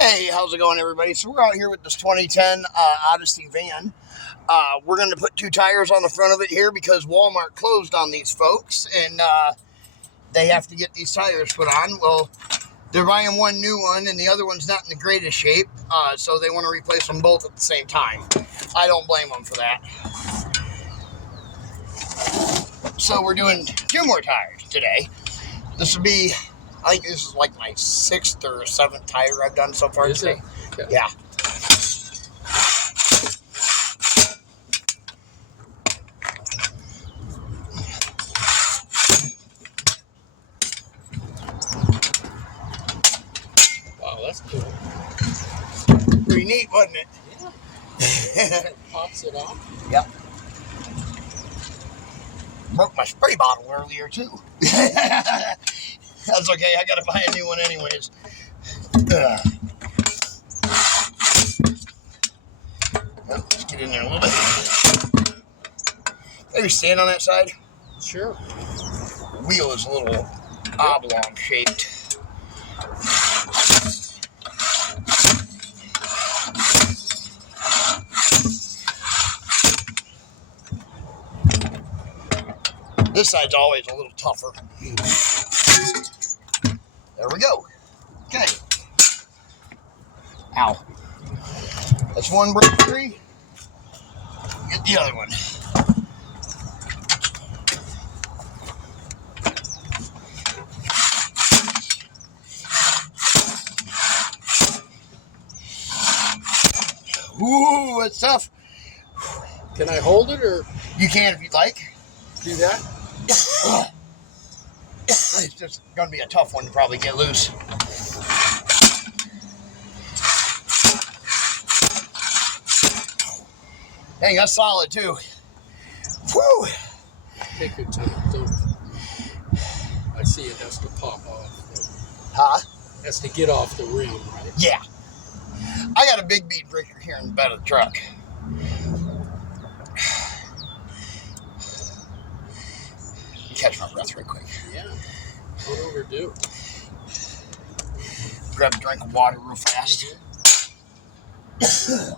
Hey, how's it going, everybody? So we're out here with this 2010 Odyssey van. We're going to put 2 tires on the front of it here because Walmart closed on these folks, and they have to get these tires put on. Well, they're buying one new one, and the other one's not in the greatest shape, so they want to replace them both at the same time. I don't blame them for that. So we're doing 2 more tires today. This will be, I think this is like my 6th or 7th tire I've done so far today. Okay. Yeah. Wow, that's cool. Pretty neat, wasn't it? Yeah. It pops it off. Yep. Broke my spray bottle earlier, too. That's okay. I got to buy a new one anyways. Well, let's get in there a little bit. Maybe stand on that side. Sure. The wheel is a little oblong shaped. This side's always a little tougher. There we go. Okay. Ow. That's one brake free. Get the other one. Ooh, it's tough. Can I hold it, or You can if you'd like. do that? It's just going to be a tough one to probably get loose. Dang, that's solid too. Whew. Take your time. Don't. I see it has to pop off. Huh? Has to get off the rim, right? Yeah. I got a big bead breaker here in the bed of the truck. Catch my breath real quick. Yeah. Don't overdo. Grab a drink of water real fast. Ugh.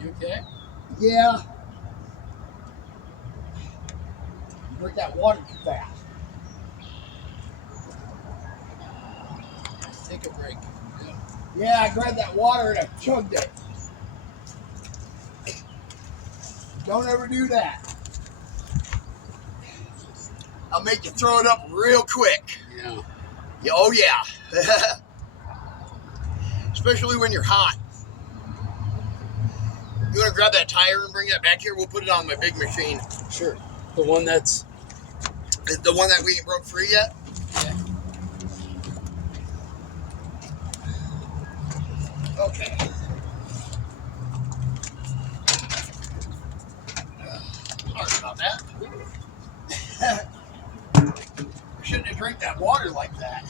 You okay? Yeah. You drink that water too fast. take a break. Yeah. Yeah, I grabbed that water and I chugged it. Don't ever do that. I'll make you throw it up real quick. Yeah. Yeah, oh yeah. Especially when you're hot. You want to grab that tire and bring that back here? We'll put it on my big machine. Sure. The one that's... The one that we ain't broke free yet? Yeah. Okay. Sorry about that. I shouldn't have drank that water like that.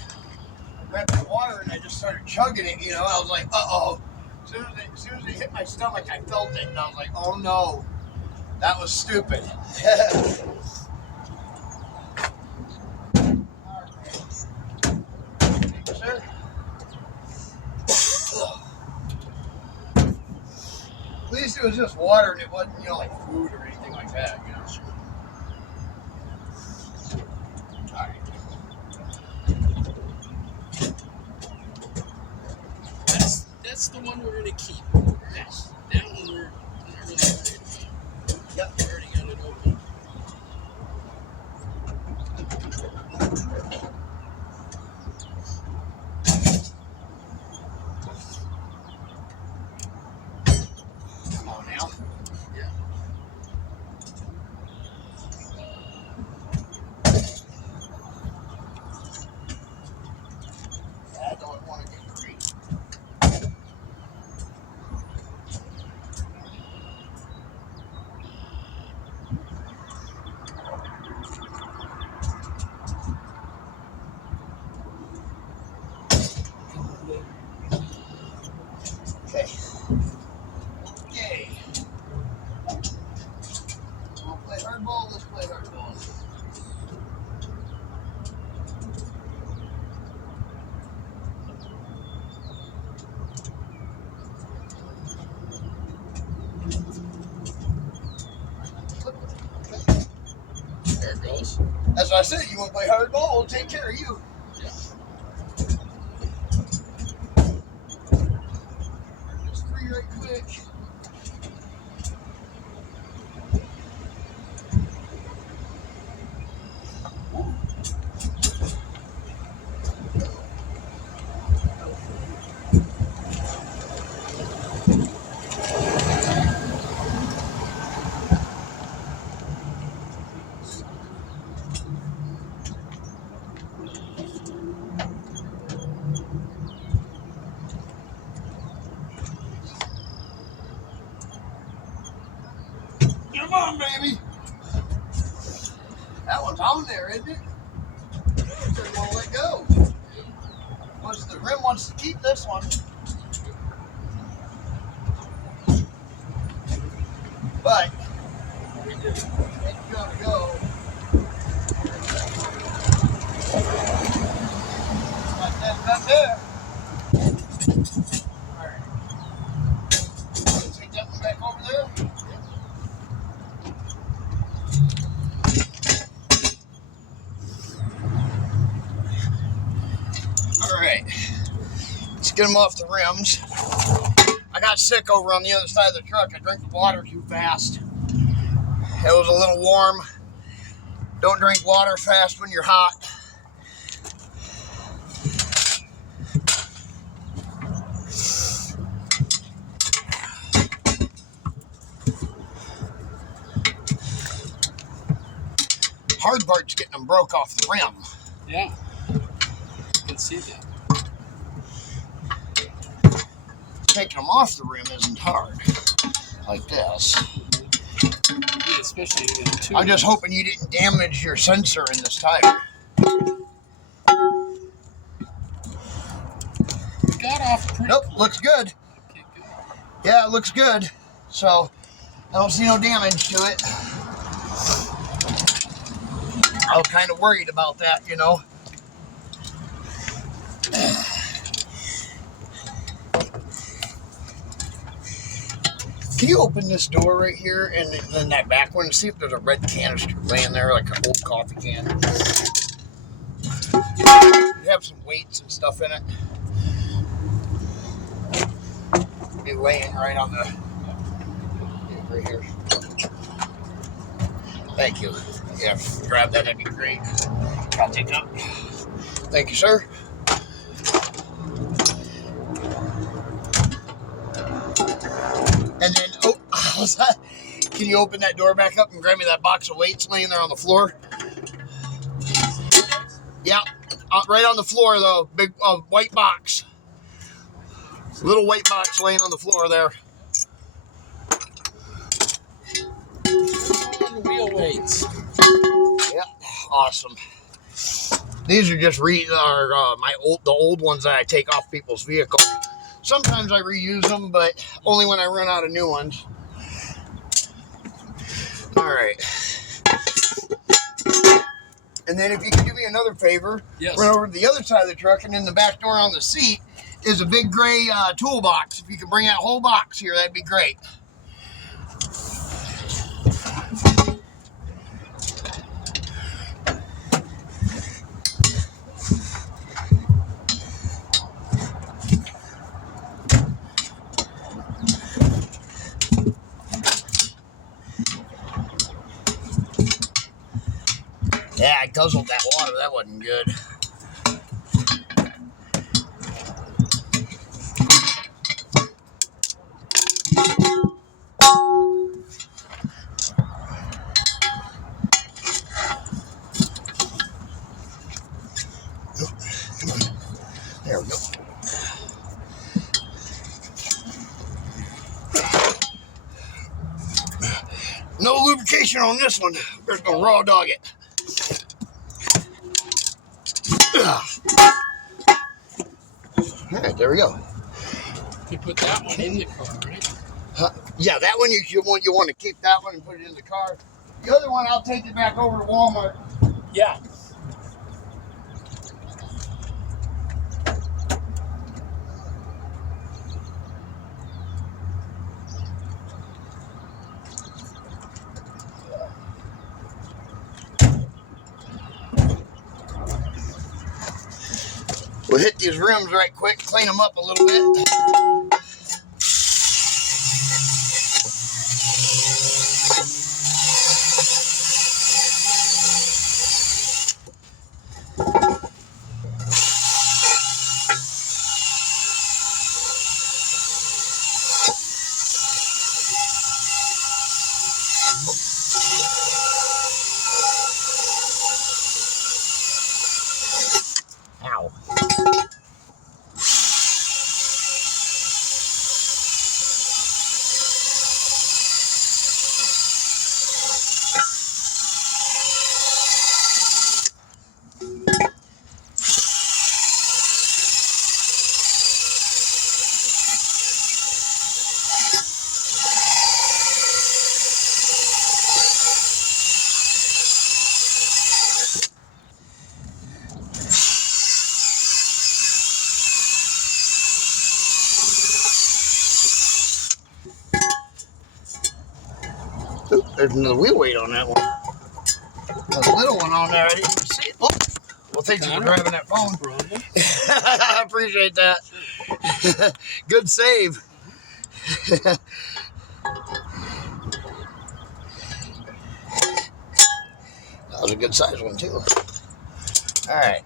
I grabbed that water and I just started chugging it, you know. I was like, uh-oh. As soon as it hit my stomach, I felt it. And I was like, oh no. That was stupid. Thank you, sir. At least it was just water and it wasn't, you know, like food or anything like that, you know. Alright. That's the one we're going to keep. Yes. That one we're not really worried about. Yep. We already got it open. Come on now. Yeah. I don't want to get free. Okay. Yay. Wanna play hardball? Let's play hardball. There it goes. That's what I said. You want to play hardball? We'll take care of you. Yeah. Just free right quick. Come on, baby. That one's on there, isn't it? It won't let go. The rim wants to keep this one. But it's gotta go. Like that right there. Alright. Take that one back over there. Alright. Let's get them off the rims. I got sick over on the other side of the truck. I drank the water too fast. It was a little warm. Don't drink water fast when you're hot. Hard part's getting them broke off the rim. Yeah. You can see that. Taking them off the rim isn't hard. Like this. Yeah, especially in two. I'm just hoping you didn't damage your sensor in this tire. We got off pretty Nope, quick. looks good. Okay, good. Yeah, it looks good. So, I don't see no damage to it. I was kind of worried about that, you know. Can you open this door right here and then that back one and see if there's a red canister laying there, like an old coffee can? You have some weights and stuff in it. be laying right on the, right here. Thank you. Yeah, grab that, that'd be great. I'll take that. Thank you, sir. And then, oh, how's that? Can you open that door back up and grab me that box of weights laying there on the floor? Yeah, right on the floor, though. Big white box. Little white box laying on the floor there. Wheel weights. Yeah, awesome. These are just the old ones that I take off people's vehicles. Sometimes I reuse them, but only when I run out of new ones. All right. And then if you could do me another favor, yes. Run over to the other side of the truck, and in the back door on the seat is a big gray toolbox. If you could bring that whole box here, that'd be great. Yeah, I guzzled that water. That wasn't good. Come on. There we go. No lubrication on this one. We're just gonna raw dog it. All right, there we go. You put that one in the car, right? Yeah, that one you want to keep that one and put it in the car. The other one, I'll take it back over to Walmart. Yeah. We'll hit these rims right quick, clean them up a little bit. Ow. Oop, there's another wheel weight on that one. There's a little one on there. I didn't even see it. Oh, well, thank you for grabbing that phone. I appreciate that. Good save. That was a good size one, too. All right.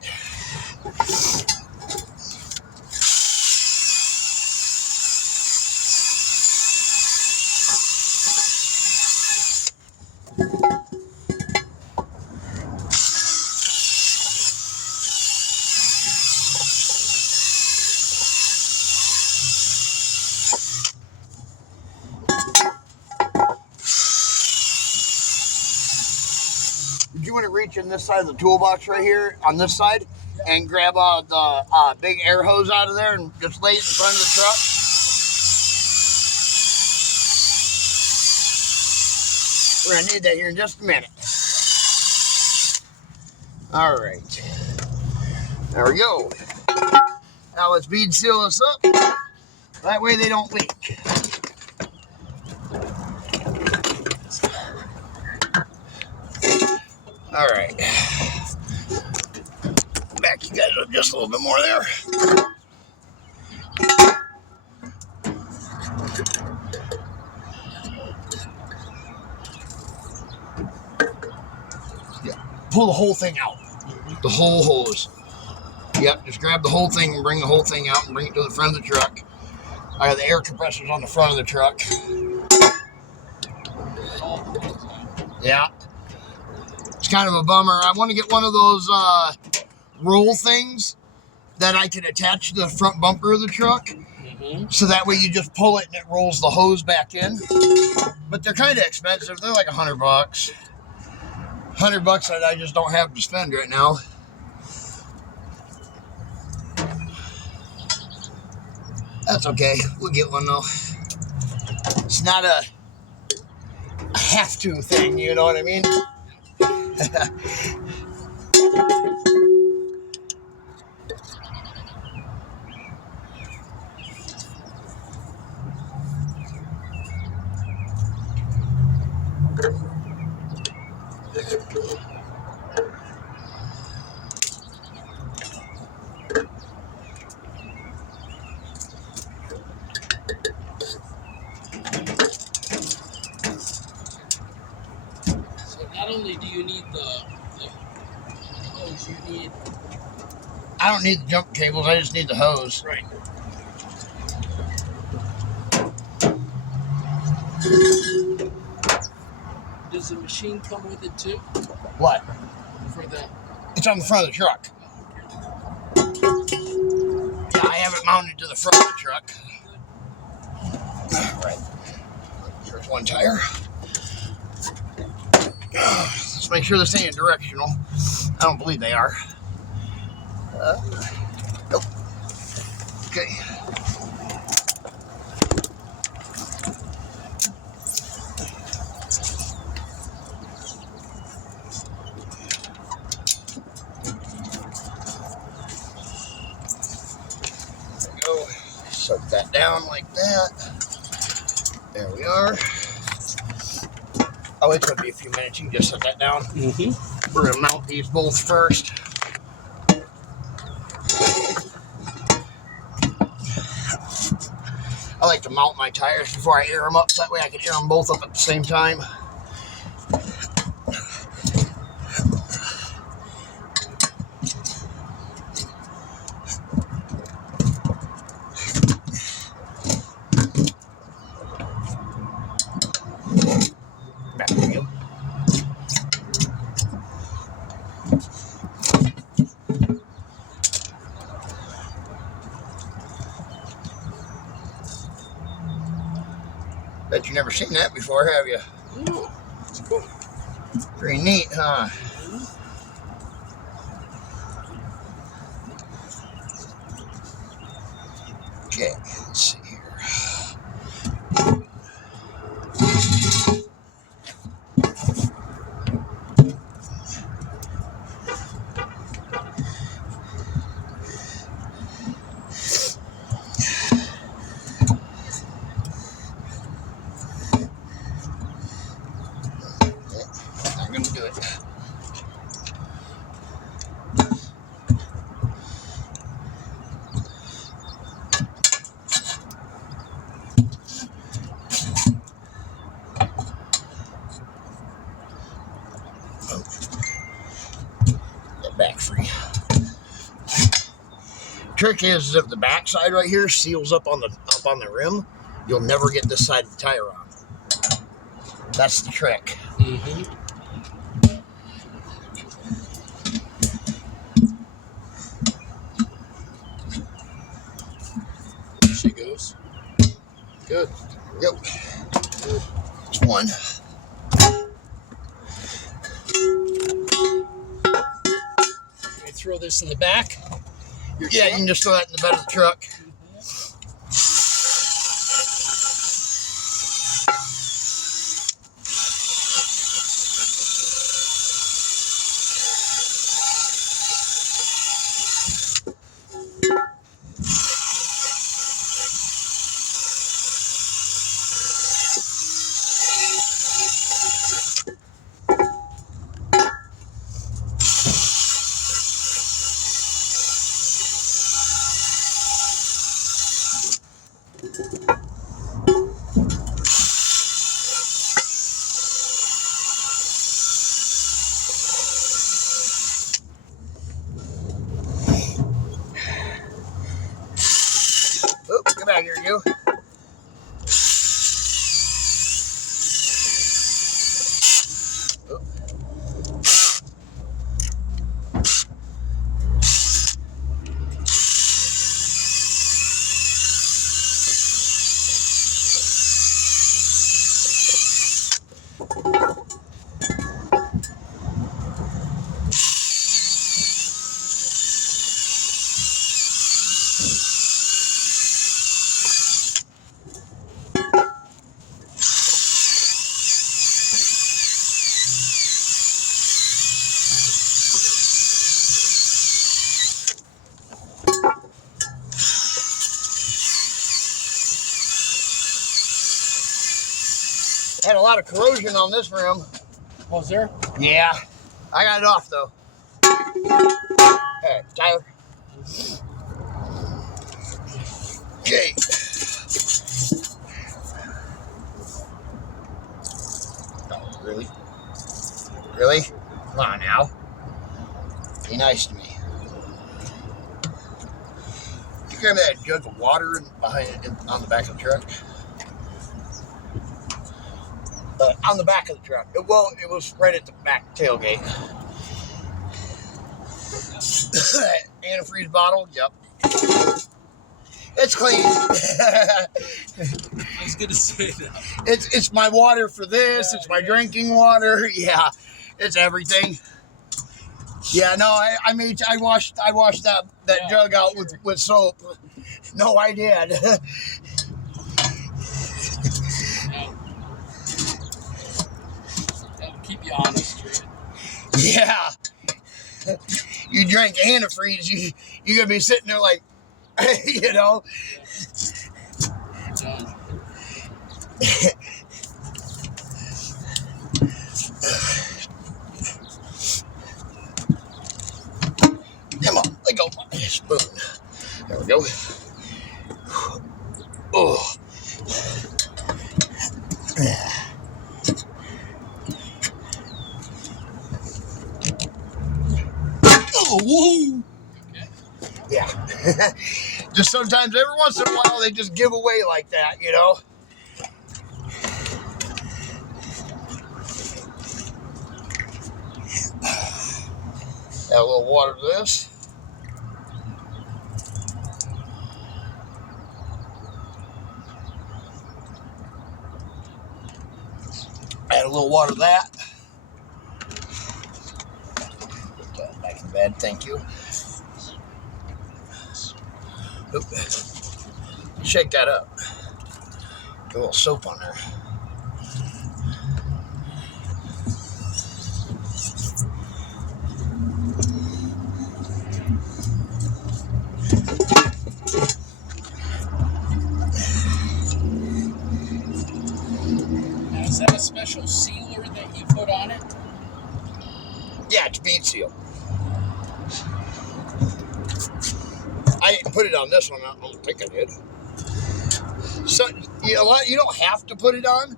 Did you want to reach in this side of the toolbox right here, on this side, and grab the big air hose out of there and just lay it in front of the truck? We're going to need that here in just a minute. All right. There we go. Now let's bead seal this up. That way they don't leak. All right. Back you guys up just a little bit more there. pull the whole thing out. The whole hose. Yep, just grab the whole thing and bring the whole thing out and bring it to the front of the truck. I have the air compressors on the front of the truck. Yeah. It's kind of a bummer. I want to get one of those roll things that I can attach to the front bumper of the truck. So that way you just pull it and it rolls the hose back in. But they're kind of expensive. They're like $100. $100 that I just don't have to spend right now. That's okay. We'll get one though. It's not a have to thing, you know what I mean? Not only do you need the hose, you need... I don't need the jump cables, I just need the hose. Right. Does the machine come with it too? What? For the... It's on the front of the truck. Yeah, I have it mounted to the front of the truck. Right. Here's one tire. Let's make sure this ain't directional. I don't believe they are. Nope. Okay. There we go. Set that down like that. There we are. Oh, it's going to be a few minutes. You can just set that down. We're going to mount these both first. I like to mount my tires before I air them up, so that way I can air them both up at the same time. Back wheel. Bet you've never seen that before, have you? No, it's cool. Pretty neat, huh? Okay, let's see here. Not gonna do it. Back free. Trick is if the back side right here seals up on the rim, you'll never get this side of the tire on. That's the trick. There she goes. Good. Yep. That's one. Can we throw this in the back? Yeah, you can just throw that in the bed of the truck. I hear you. Had a lot of corrosion on this rim. Was there? Yeah. I got it off though. Hey, Tyler. Okay. Oh, really? Really? Come on now. Be nice to me. Did you grab that jug of water on the back of the truck? On the back of the truck. It was right at the back tailgate. Antifreeze bottle. Yep. It's clean. I was gonna say that. It's my water for this. It's my drinking water. Yeah, it's everything. Yeah, no, I washed that jug out with soap. No, I did. That'll keep you honest, right? Yeah. You drink antifreeze, you're gonna be sitting there like, you know. Done. Come on, let go. Spoon. There we go. Oh. Oh, whoa. Okay. Yeah. Just sometimes, every once in a while, they just give away like that, you know? Add a little water to this. Add a little water to that. Put that back in the bed, thank you. Oop. Shake that up. Get a little soap on there. Now, is that a special sealer that you put on it? Yeah, it's bead seal. I didn't put it on this one. I don't think I did. So you know what? You don't have to put it on.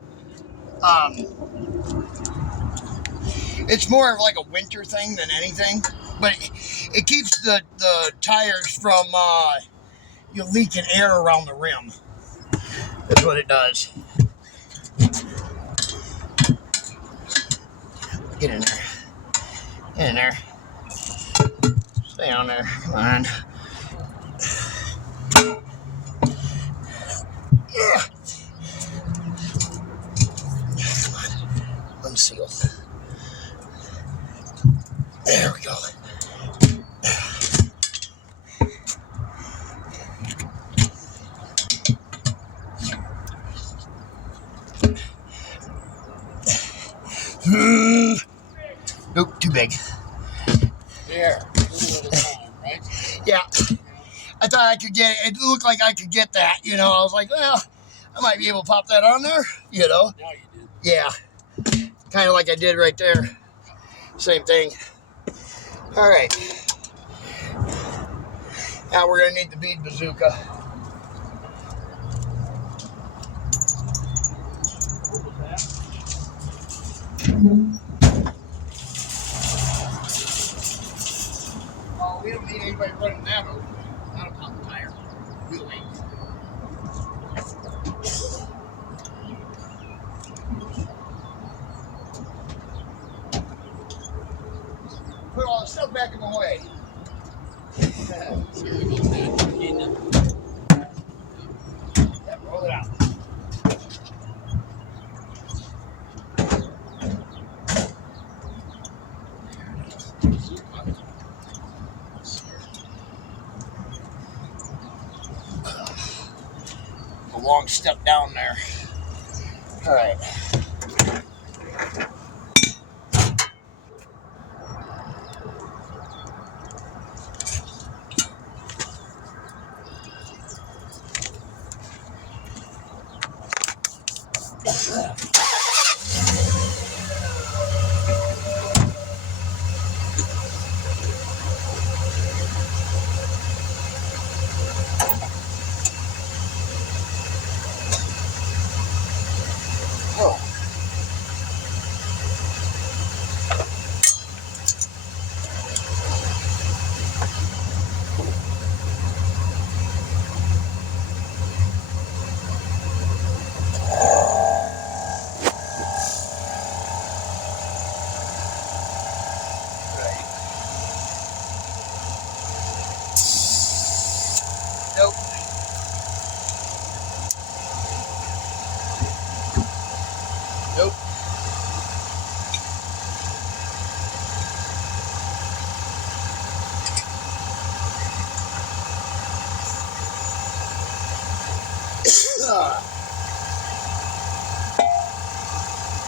It's more of like a winter thing than anything, but it keeps the tires from leaking air around the rim. That's what it does. Get in there. Get in there. Stay on there. Come on. Ugh. Come on. Unseal. There we go. Nope, too big. There, a little at a time, right? Yeah. I thought I could get it. It looked like I could get that, you know. I was like, well, I might be able to pop that on there, you know. Now you did. Yeah. Kind of like I did right there. Same thing. All right. Now we're going to need the bead bazooka. Oh, we don't need anybody running that over. Not a pop tire. We'll wait. So there goes that in. Yeah, roll it out. A long step down there. All right. Oh. Right. Nope. Nope.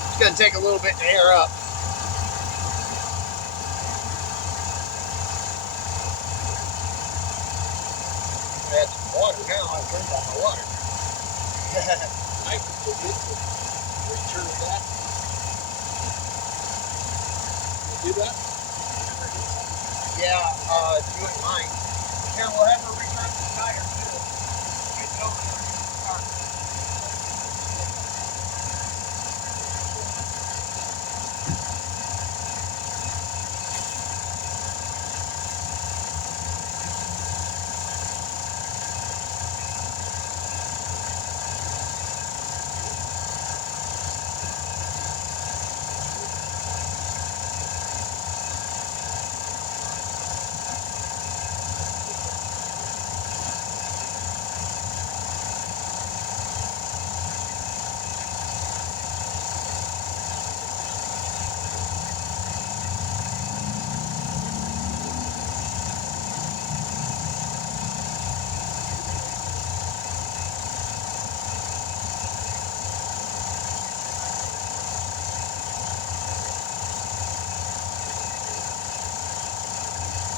It's gonna take a little bit to air up. Add some water now. I turned on my water. I could put it to return it back. You do that? Yeah, if you wouldn't mind. Here, we'll have her return the tire too. Get it over there in the car.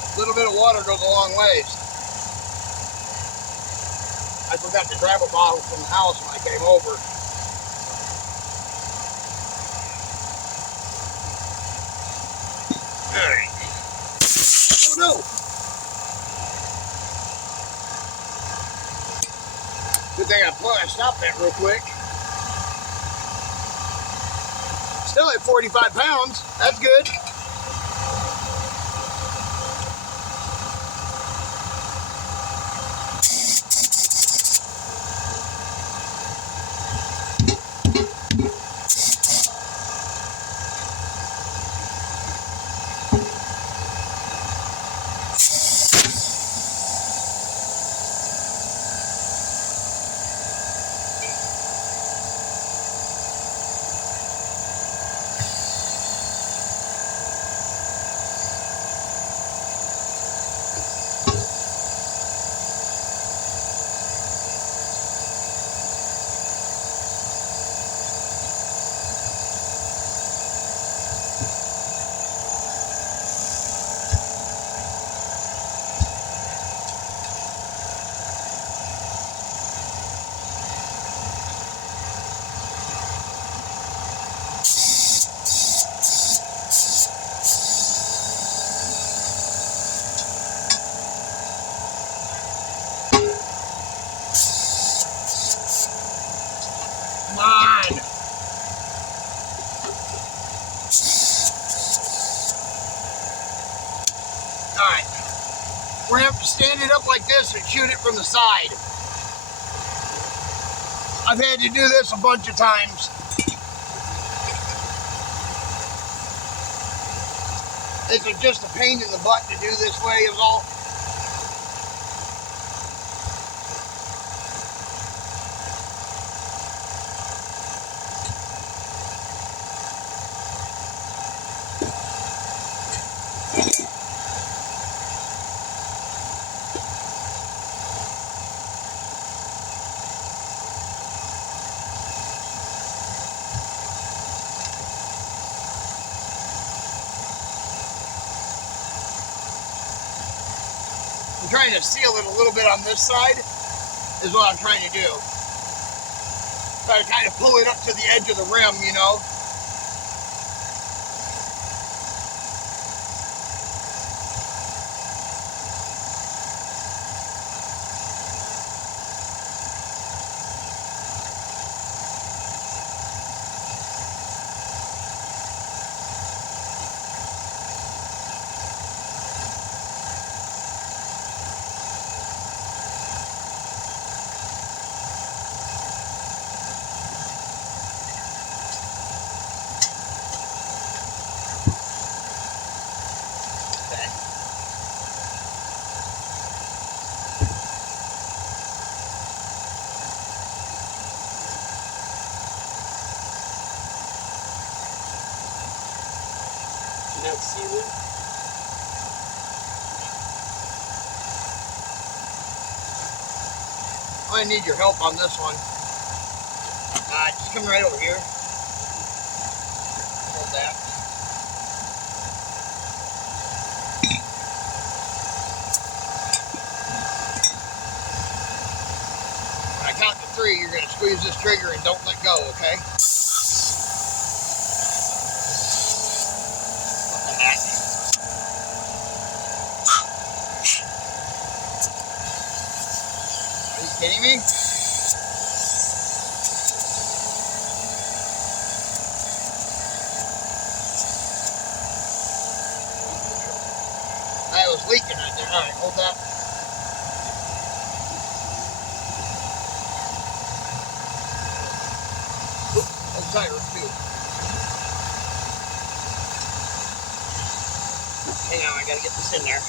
A little bit of water goes a long ways. I forgot to grab a bottle from the house when I came over. Alright. Oh no! Good thing I stopped that real quick. Still at 45 pounds. That's good. Come on. Alright. We're going to have to stand it up like this and shoot it from the side. I've had to do this a bunch of times. It's just a pain in the butt to do this way is all. I'm trying to seal it a little bit on this side, is what I'm trying to do. Try to kind of pull it up to the edge of the rim, you know. That sealing? I need your help on this one. Just come right over here. Hold that. When I count to 3, you're going to squeeze this trigger and don't let go, okay? Look at that. Are you kidding me? I was leaking right there. Alright, hold that. That's tires too. Hang on, I gotta get this in there.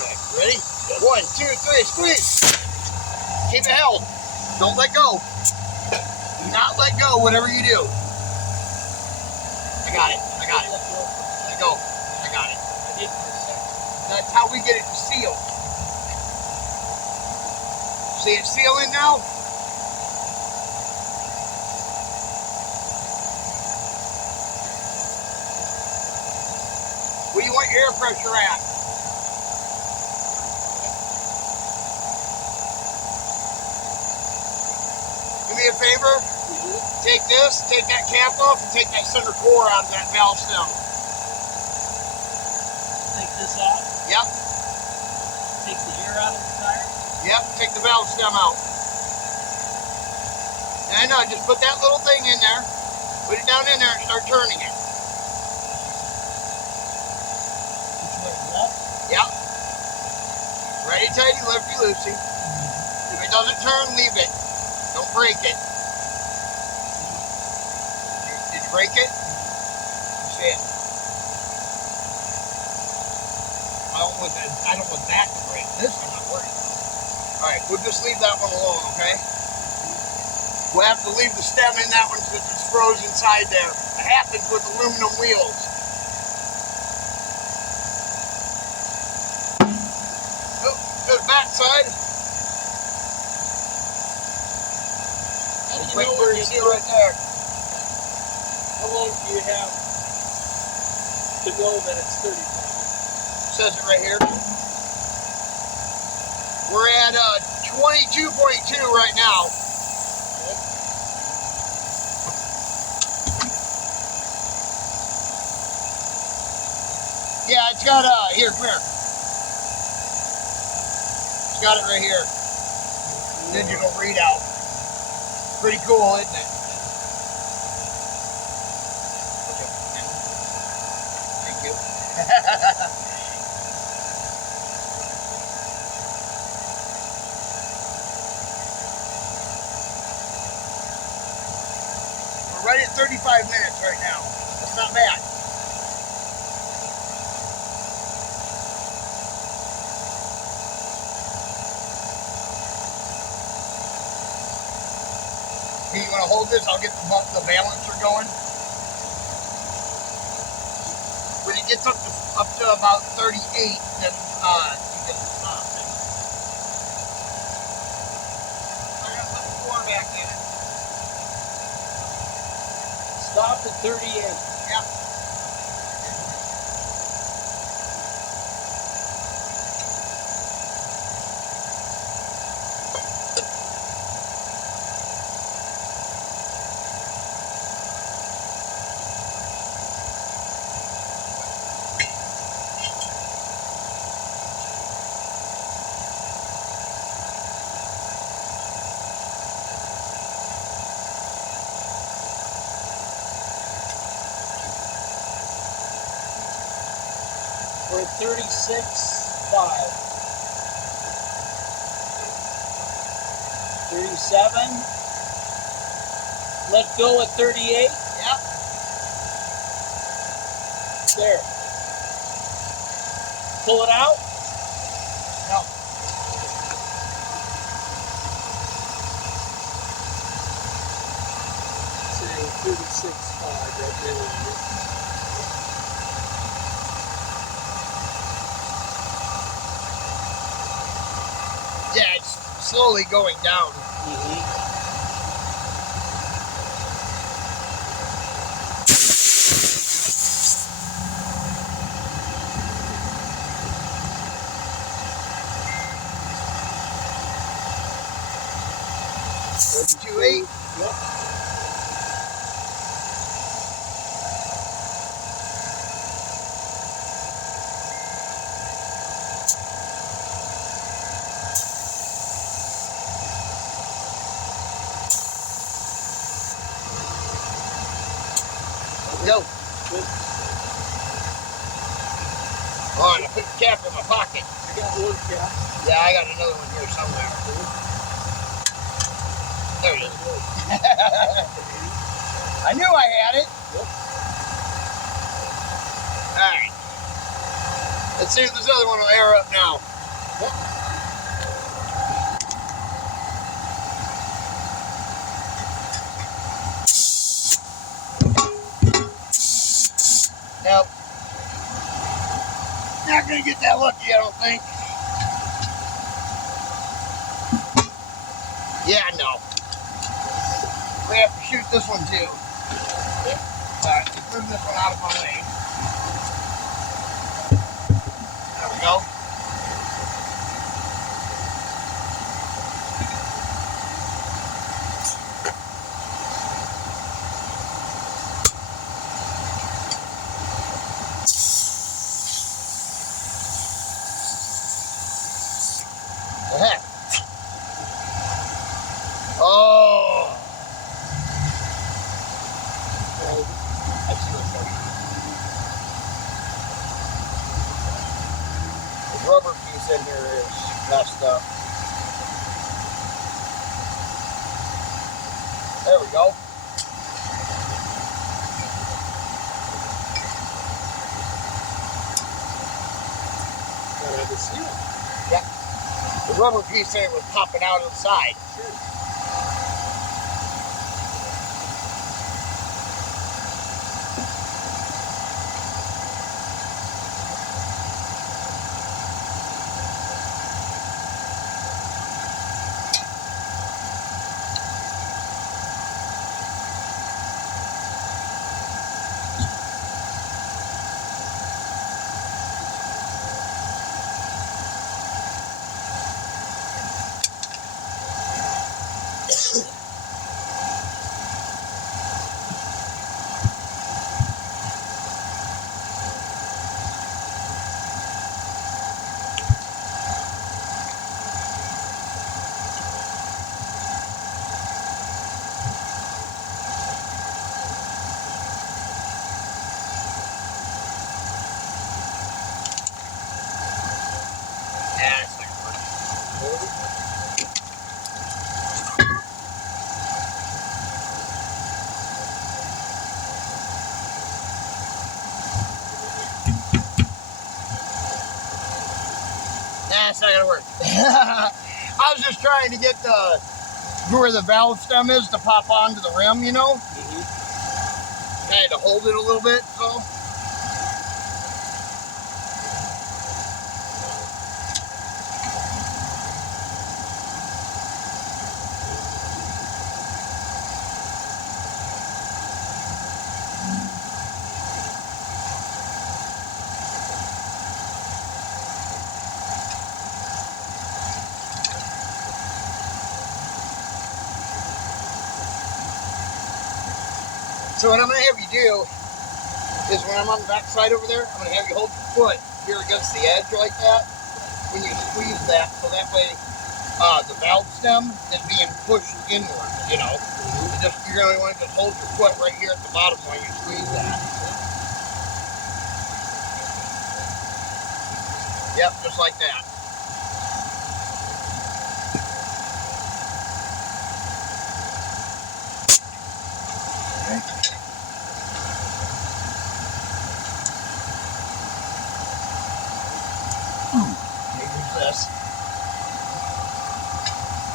Okay, ready? 1, 2, 3, squeeze! Keep it held. Don't let go. Do not let go, whatever you do. I got it. I got it. Let go. I got it. I did for a second. That's how we get it to seal. See it sealing now? Where do you want your air pressure at? Do me a favor. Take this, take that cap off, and take that center core out of that valve stem. Take this off. Yep. Take the air out of the tire. Yep, take the valve stem out. And just put that little thing in there. Put it down in there and start turning it. Which way, left? Yep. Righty tighty, lefty loosey. If it doesn't turn, leave it. Don't break it. Did you break it? See it. I don't want that to break. This I'm not worried about. Alright, we'll just leave that one alone, okay? We'll have to leave the stem in that one since it's frozen inside there. It happens with aluminum wheels. Oh, to the back side. How do you Wait know for when you you see right there. How long do you have to know that it's 35? Says it right here. We're at 22.2 right now. Yeah, it's got here, come here. It's got it right here. Digital readout. Pretty cool, isn't it? Thank you. We're right at 35 minutes right now. That's not bad. Hey, you want to hold this? I'll get the balancer going. When it gets up to about 38, then you can stop it. I gotta put the floor back in it. Stop at 38. Yep. at 36.5. 37. Let go at 38. Yep. There. Pull it out. No. Saying 36.5 right there. Yeah, it's slowly going down. Two eight. Yep. Go. Good. On, I put the cap in my pocket. I got one cap. Yeah, I got another one here somewhere. There it is. I knew I had it. Yep. Alright. Let's see if this other one will air up now. Nope. Not gonna get that lucky, I don't think. Yeah, no. We have to shoot this one too. Alright, let's move this one out of my way. There we go. The heck? Oh! I see what's going on. The rubber piece in here is messed up. There we go. Gotta have the seal. Yeah. The rubber piece in it was popping out of the side. Nah, it's not gonna work. I was just trying to get the where the valve stem is to pop onto the rim, you know? I had to hold it a little bit, so. So what I'm going to have you do is when I'm on the back side over there, I'm going to have you hold your foot here against the edge like that when you squeeze that, so that way the valve stem is being pushed inward, you know. You're going to want to just hold your foot right here at the bottom while you squeeze that. Yep, just like that. Here's this.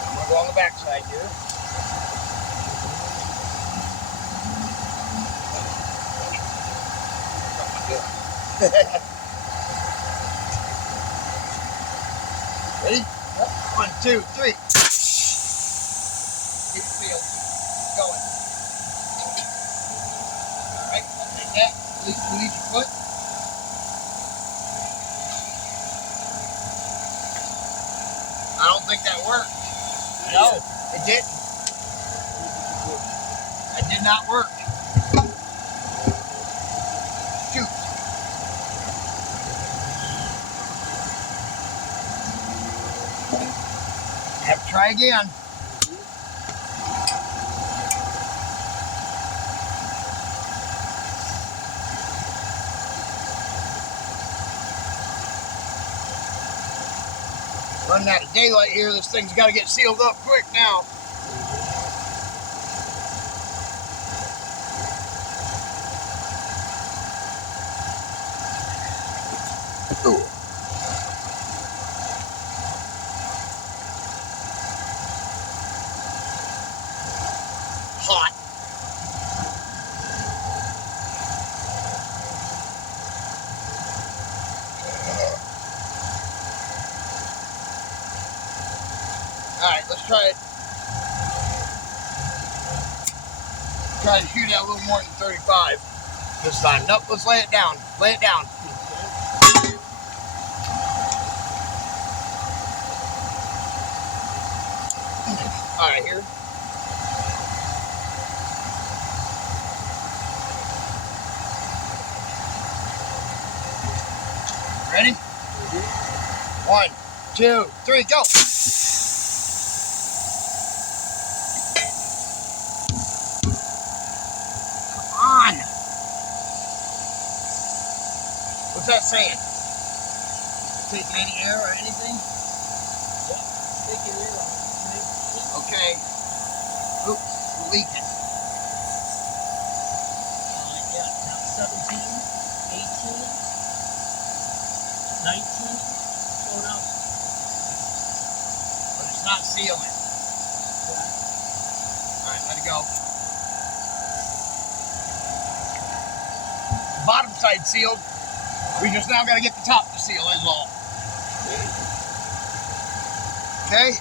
I'm going to go on the back side here. Ready? Yep. 1, 2, 3. Keep the wheel going. Alright, I'll take that. Release your foot. I don't think that worked. No, it didn't. It did not work. Shoot. Have to try again. Running out of daylight here. This thing's got to get sealed up quick now. Ooh. Hot. Alright, let's try it. Try to shoot out a little more than 35 this time. Nope, let's lay it down. Lay it down. Alright, here. Ready? 1, 2, 3, go! Come on! What's that saying? Taking any air or anything? Yep. Taking air on it. Okay. Oops, we're leaking. Yeah, now 17, 18, 19, going up. But it's not sealing. Okay. Alright, let it go. Bottom side sealed. We just now got to get the top to seal, is all. Okay?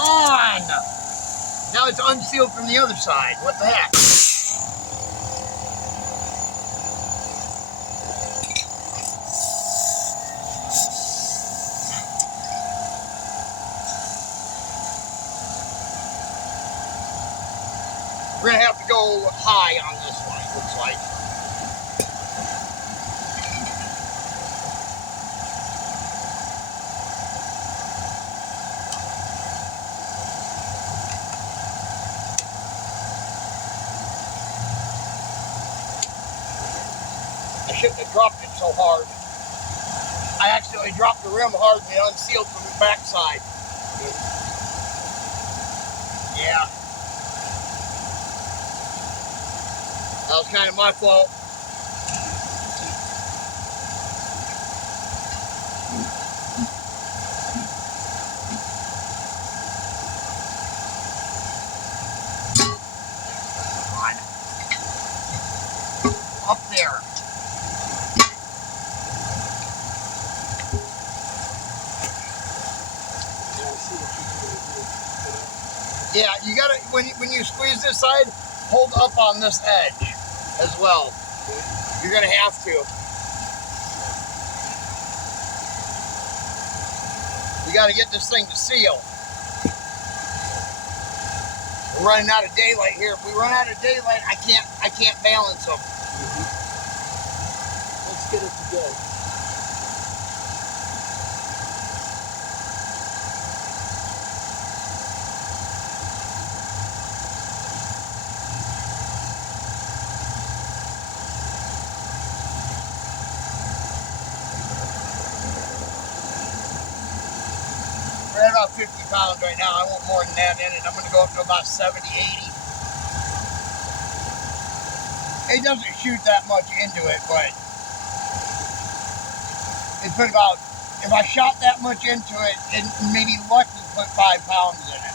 On! Now it's unsealed from the other side. What the heck? We're gonna have to go high on this one, it looks like. I shouldn't have dropped it so hard. I accidentally dropped the rim hard and it unsealed from the backside. Yeah. That was kind of my fault. Come on. Up there. Yeah, you gotta, when you squeeze this side, hold up on this edge as well. You're gonna have to. You gotta get this thing to seal. We're running out of daylight here. If we run out of daylight, I can't balance them. Let's get it to go. We're at about 50 pounds right now. I want more than that in it. I'm going to go up to about 70, 80. It doesn't shoot that much into it, but it put about, if I shot that much into it, it maybe lucky to put 5 pounds in it.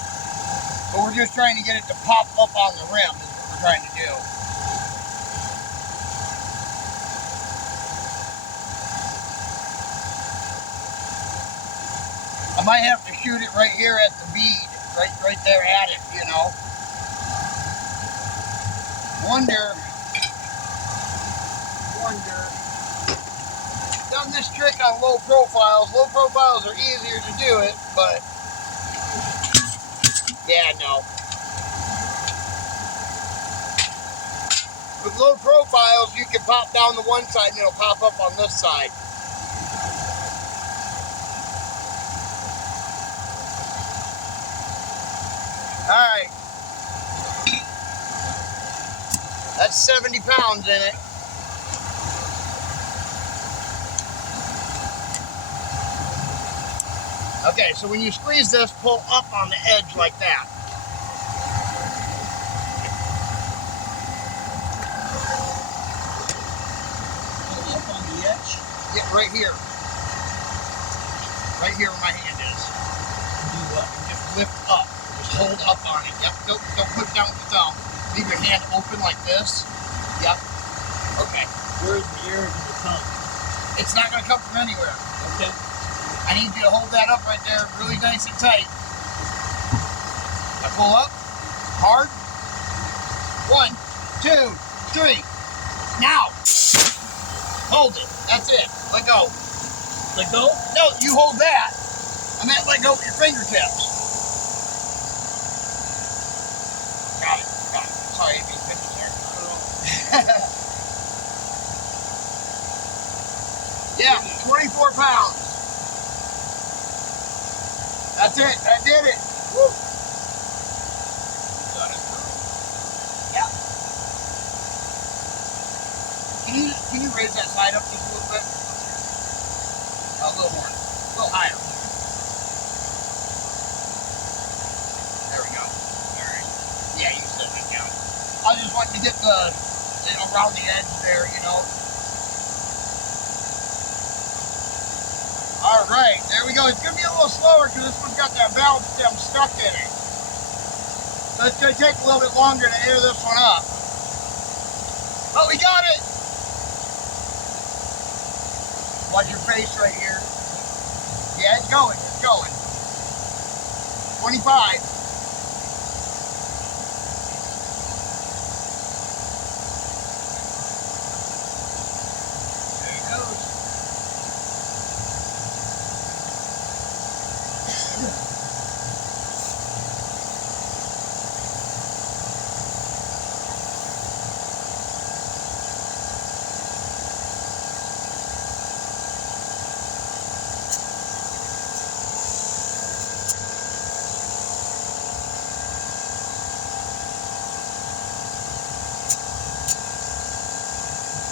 But we're just trying to get it to pop up on the rim is what we're trying to do. I might have to shoot it right here at the bead, right there at it, you know. Wonder. Done this trick on low profiles. Low profiles are easier to do it, but yeah, no. With low profiles, you can pop down the one side and it'll pop up on this side. Alright. That's 70 pounds in it. Okay, so when you squeeze this, pull up on the edge like that. Pull up on the edge? Yeah, right here. Right here where my hand is. Do what? Just lift up. Just hold up on it. Yep, don't put it down with the thumb. Leave your hand open like this. Yep. Okay. Where's the air going to come? It's not going to come from anywhere. Okay. I need you to hold that up right there really nice and tight. Now pull up. Hard. 1, 2, 3. Now. Hold it. That's it. Let go. Let go? No, you hold that. I meant let go with your fingertips. Got it. Sorry, I didn't finish there. Yeah, 24 pounds. That's it. I did it. Woo. Got it. Yeah. Can you raise that side up just a little bit? A little more. A little higher. There we go. All right. Yeah, you said that down. I just wanted to get the around the edge there, you know. All right, there we go. It's gonna be a little slower because this one's got that valve stem stuck in it. So it's gonna take a little bit longer to air this one up. But we got it. Watch your face right here. Yeah, it's going. 25. There it goes.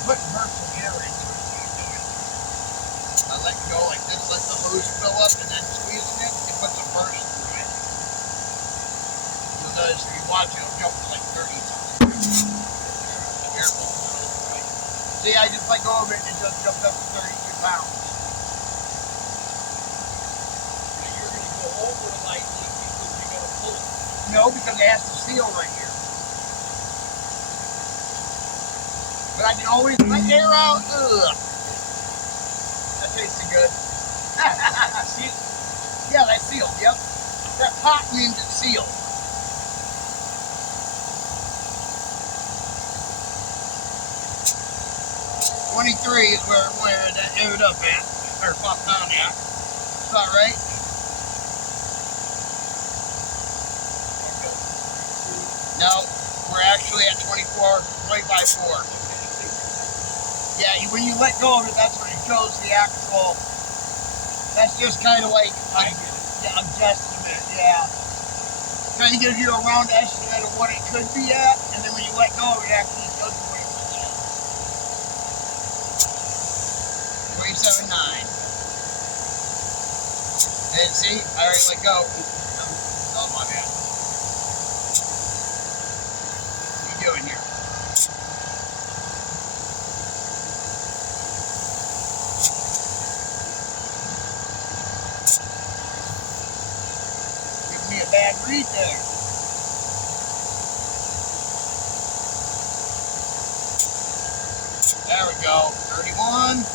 Put vertical air into it is what I'm doing. I let go like this, let the hose fill up, and then squeezing it, it puts a burst through it. You'll notice if you watch it, it'll jump to like 30 times. The air ball goes right. See, I just let go of it and it just jumped up to 32 pounds. Now you're going to go over it lightly because you're going to pull it. No, because it has to seal right here. But I can always let air out. Ugh. That tasted good. See? Yeah, that's sealed, yep. That pop means it's sealed. .23 is where that aired up at, or popped down at. That's about right. No, we're actually at 24 right by 4. Yeah, when you let go of it, that's when it shows the actual. That's just kind of like I get it. yeah, a guesstimate. Yeah, kind of gives you a round estimate of what it could be at, and then when you let go of it, it actually shows you what it was at. 27.9. And see, I already let go. Oh my bad. What are you doing here? Giving me a bad read there. There we go. 31.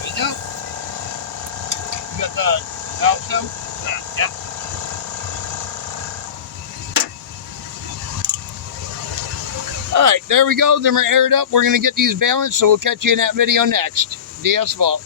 There you go. You got the valve stem? Yeah. All right, there we go. Then we're aired up. We're going to get these balanced, so we'll catch you in that video next. DS Vault.